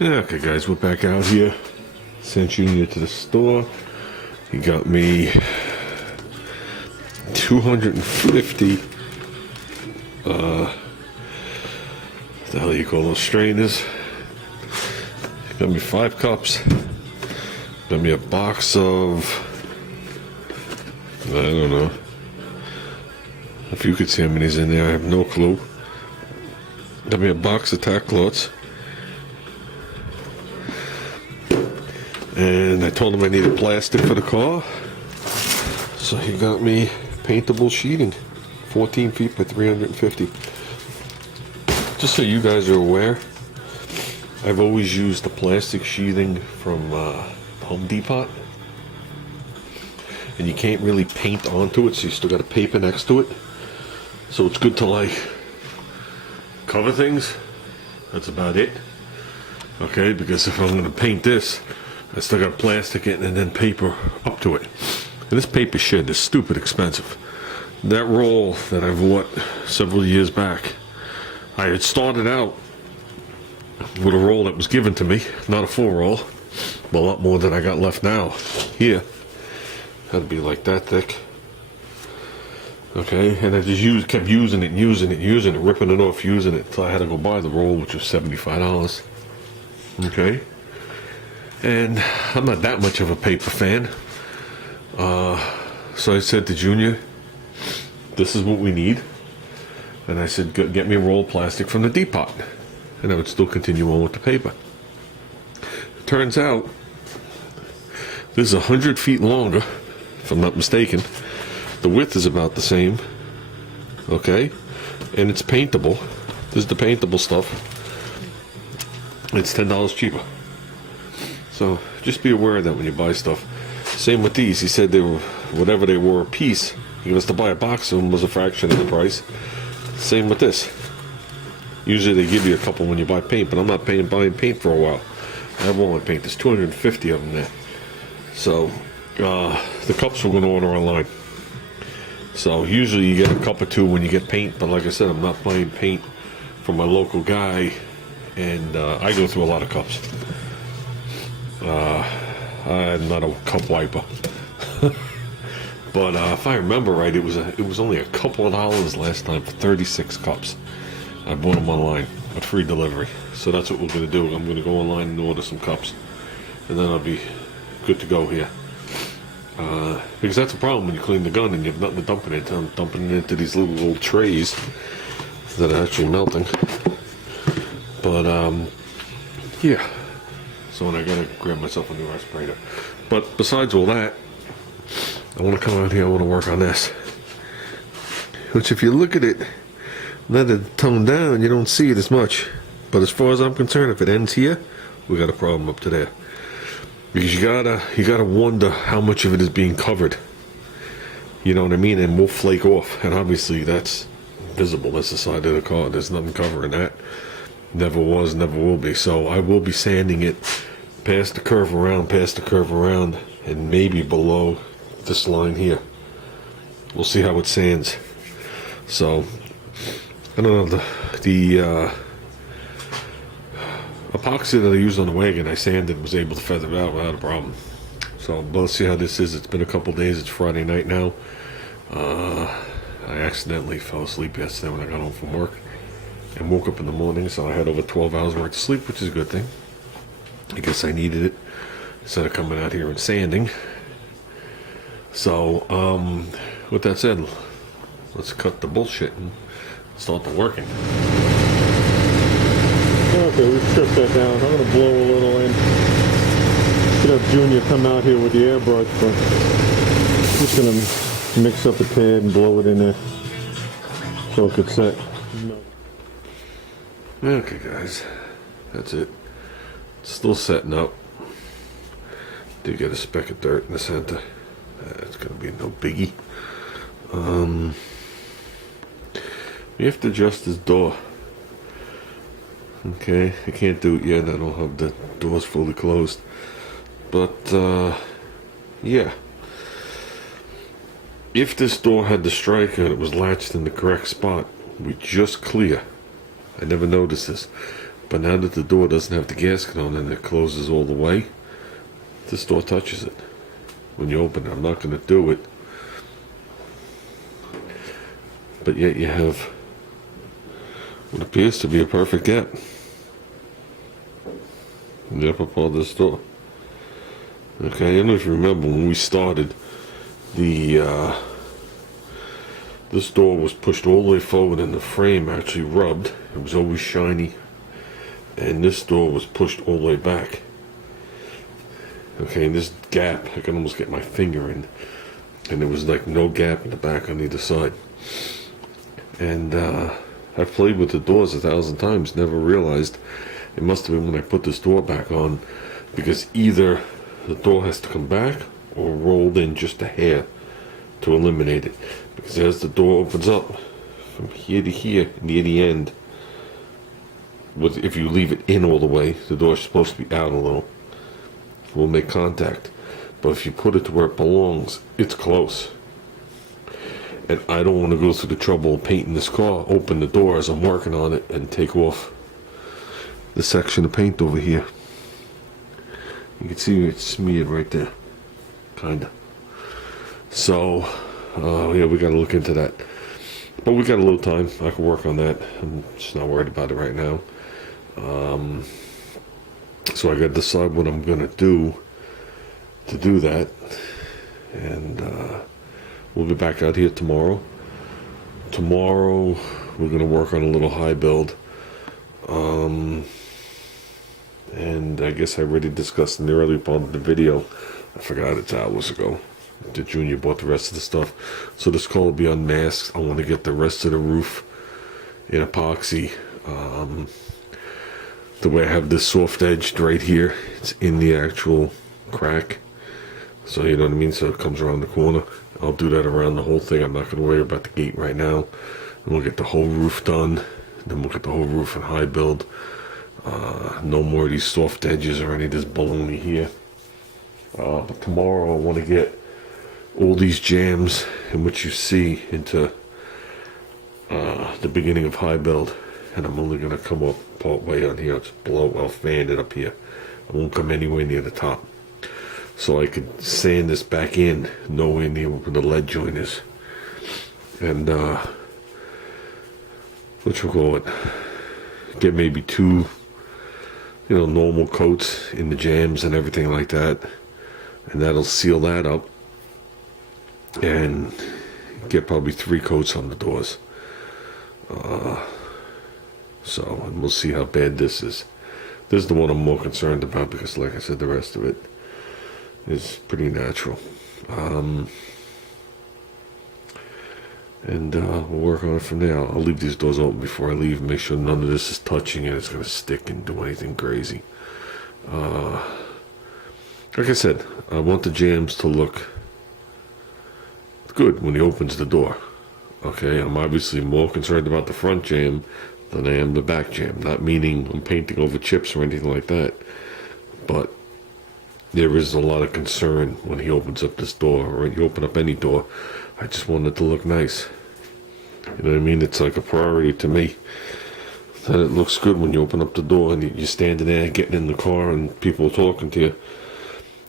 Okay guys, we're back out here. Sent Junior to the store. He got me 250 what the hell you call those strainers. He got me 5 cups. Got me a box of, I don't know. If you could see how many's in there, I have no clue. Got me a box of tack cloths. And I told him I needed plastic for the car. So he got me paintable sheeting. 14 feet by 350. Just so you guys are aware, I've always used the plastic sheathing from Home Depot. And you can't really paint onto it, so you still got a paper next to it. So it's good to like cover things. That's about it. Okay, because if I'm going to paint this, I still got plastic in and then paper up to it. And this paper shit is stupid expensive. That roll that I bought several years back, I had started out with a roll that was given to me, not a full roll, but a lot more than I got left now. Here, had to be like that thick. Okay, and I just kept using it, ripping it off, using it, until I had to go buy the roll, which was $75. Okay. And I'm not that much of a paper fan. So I said to Junior, this is what we need. And I said, get me a roll of plastic from the depot. And I would still continue on with the paper. Turns out, this is 100 feet longer, if I'm not mistaken. The width is about the same. Okay? And it's paintable. This is the paintable stuff. It's $10 cheaper. So just be aware of that when you buy stuff. Same with these. He said they were, whatever they were a piece, he was to buy a box of them was a fraction of the price. Same with this. Usually they give you a couple when you buy paint, but I'm not buying paint for a while. I have all my paint. There's 250 of them there. So the cups we're going to order online. So usually you get a cup or two when you get paint, but like I said, I'm not buying paint from my local guy, and I go through a lot of cups. I'm not a cup wiper. But if I remember right, it was only a couple of dollars last time for 36 cups. I bought them online with free delivery. So that's what we're going to do. I'm going to go online and order some cups. And then I'll be good to go here. Because that's a problem when you clean the gun and you have nothing to dump it into. I'm dumping it into these little trays that are actually melting. But, yeah. So I gotta grab myself a new respirator. But besides all that, I want to come out here, I want to work on this. Which if you look at it, let it tone down, you don't see it as much. But as far as I'm concerned, if it ends here, we got a problem up to there. Because you gotta wonder how much of it is being covered. You know what I mean? And will flake off. And obviously that's visible. That's the side of the car. There's nothing covering that. Never was, never will be. So I will be sanding it past the curve around, and maybe below this line here. We'll see how it sands. So I don't know, the epoxy that I used on the wagon, I sanded, was able to feather it out without a problem. So let's see how this is. It's been a couple days. It's Friday night now. I accidentally fell asleep yesterday when I got home from work and woke up in the morning, so I had over 12 hours worth of sleep, which is a good thing. I guess I needed it instead of coming out here and sanding. So with that said, let's cut the bullshit and start the working. Okay, we strip that down. I'm going to blow a little in. Should have Junior come out here with the airbrush, but I'm just going to mix up a tad and blow it in there so it could set. Okay guys, that's it. It's still setting up. Did get a speck of dirt in the center. It's going to be no biggie. You have to adjust this door. Okay, I can't do it yet. I don't have the doors fully closed. But, yeah. If this door had the striker and it was latched in the correct spot, we just clear. I never noticed this. But now that the door doesn't have the gasket on and it closes all the way, this door touches it when you open it. I'm not going to do it. But yet you have what appears to be a perfect gap in the upper part of this door. Okay, I don't know if you remember when we started, this door was pushed all the way forward and the frame actually rubbed. It was always shiny. And this door was pushed all the way back. Okay, and this gap, I can almost get my finger in. And there was like no gap in the back on either side. And I've played with the doors 1,000 times, never realized it must have been when I put this door back on, because either the door has to come back or rolled in just a hair to eliminate it. Because as the door opens up from here to here, near the end, if you leave it in all the way, the door's supposed to be out a little. It will make contact. But if you put it to where it belongs, it's close. And I don't want to go through the trouble of painting this car, open the door as I'm working on it, and take off the section of paint over here. You can see it's smeared right there. Kinda. So, yeah, we got to look into that. But we got a little time. I can work on that. I'm just not worried about it right now. So I got to decide what I'm going to do that. And we'll be back out here tomorrow. Tomorrow we're going to work on a little high build. And I guess I already discussed in the early part of the video. I forgot it's hours ago. The Junior bought the rest of the stuff. So this car will be unmasked. I want to get the rest of the roof in epoxy. The way I have this soft edged right here, it's in the actual crack. So you know what I mean? So it comes around the corner. I'll do that around the whole thing. I'm not going to worry about the gate right now. And we'll get the whole roof done. Then we'll get the whole roof in high build. No more of these soft edges or any of this baloney here. But tomorrow I want to get all these jams in which you see into the beginning of high build. And I'm only going to come up part way on here. I'll just blow, I'll fan it up here. I won't come anywhere near the top. So I could sand this back in, nowhere near where the lead joint is. And, what you call it? Get maybe 2, normal coats in the jams and everything like that. And that'll seal that up. And get probably 3 coats on the doors. And we'll see how bad this is. This is the one I'm more concerned about because, like I said, the rest of it is pretty natural. We'll work on it from there. I'll leave these doors open before I leave. Make sure none of this is touching and it's going to stick and do anything crazy. Like I said, I want the jams to look good when he opens the door. Okay, I'm obviously more concerned about the front jam than I am the back jam. Not meaning I'm painting over chips or anything like that. But there is a lot of concern when he opens up this door, or when you open up any door. I just want it to look nice. You know what I mean? It's like a priority to me that it looks good when you open up the door and you're standing there getting in the car and people are talking to you.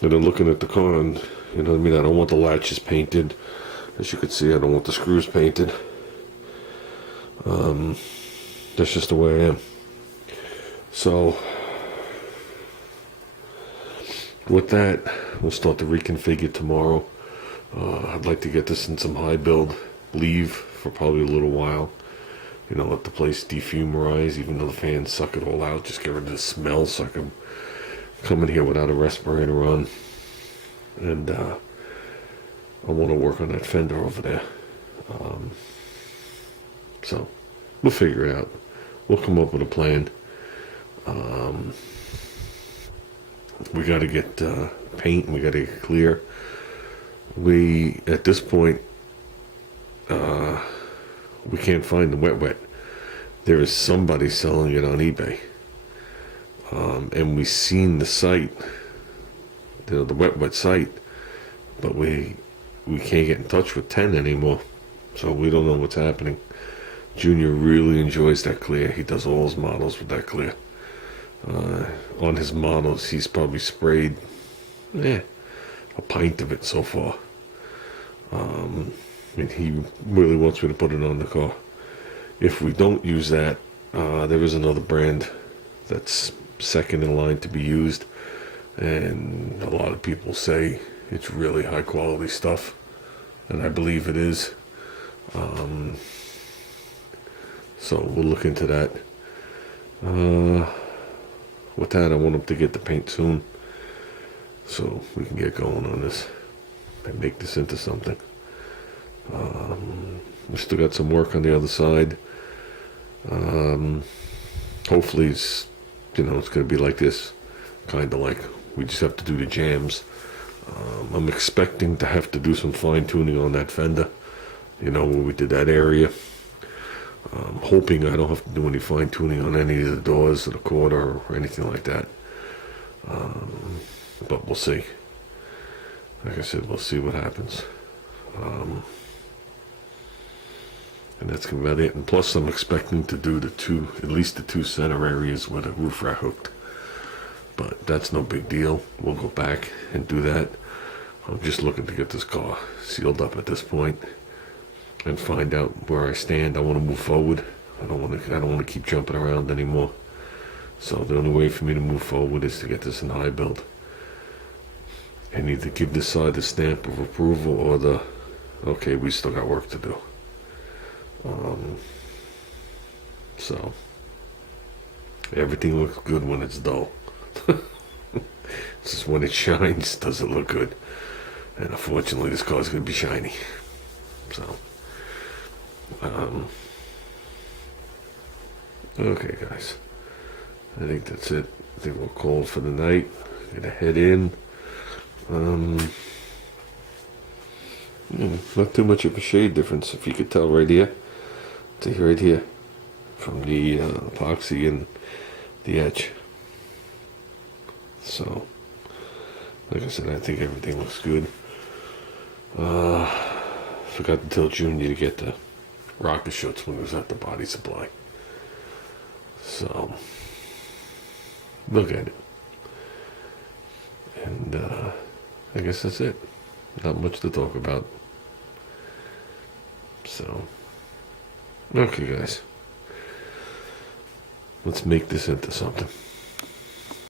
And they're looking at the car and, you know what I mean? I don't want the latches painted. As you can see, I don't want the screws painted. That's just the way I am. So, with that, we'll start to reconfigure tomorrow. I'd like to get this in some high build, leave for probably a little while. Let the place defumerize, even though the fans suck it all out. Just get rid of the smell so I can come in here without a respirator on. And I want to work on that fender over there. So, we'll figure it out. We'll come up with a plan. We got to get paint and we got to get clear. At this point, we can't find the wet. There is somebody selling it on eBay. And we've seen the site, the wet site, but we can't get in touch with 10 anymore. So we don't know what's happening. Junior really enjoys that clear. He does all his models with that clear. On his models, he's probably sprayed a pint of it so far. And he really wants me to put it on the car. If we don't use that, there is another brand that's second in line to be used, and a lot of people say it's really high quality stuff, and I believe it is. So we'll look into that. With that, I want him to get the paint soon, so we can get going on this and make this into something. We still got some work on the other side. Hopefully it's going to be like this, kind of like we just have to do the jams. I'm expecting to have to do some fine tuning on that fender, when we did that area. I'm hoping I don't have to do any fine tuning on any of the doors or the quarter or anything like that. But we'll see. Like I said, we'll see what happens. And that's about it. And plus, I'm expecting to do at least the two center areas where the roof rack hooked. But that's no big deal. We'll go back and do that. I'm just looking to get this car sealed up at this point and find out where I stand. I want to move forward. I don't want to keep jumping around anymore. So the only way for me to move forward is to get this in high build and either give this side the stamp of approval or okay, we still got work to do. So everything looks good when it's dull. It's just when it shines, does it look good? And unfortunately, this car's going to be shiny. So, okay, guys. I think that's it. I think we'll call for the night. Gonna head in. Not too much of a shade difference, if you could tell right here. See right here, from the epoxy and the edge. So, like I said, I think everything looks good. Forgot to tell Junior to get the rocker shorts when he was at the body supply. So, look at it. And I guess that's it. Not much to talk about. So, okay, guys. Let's make this into something.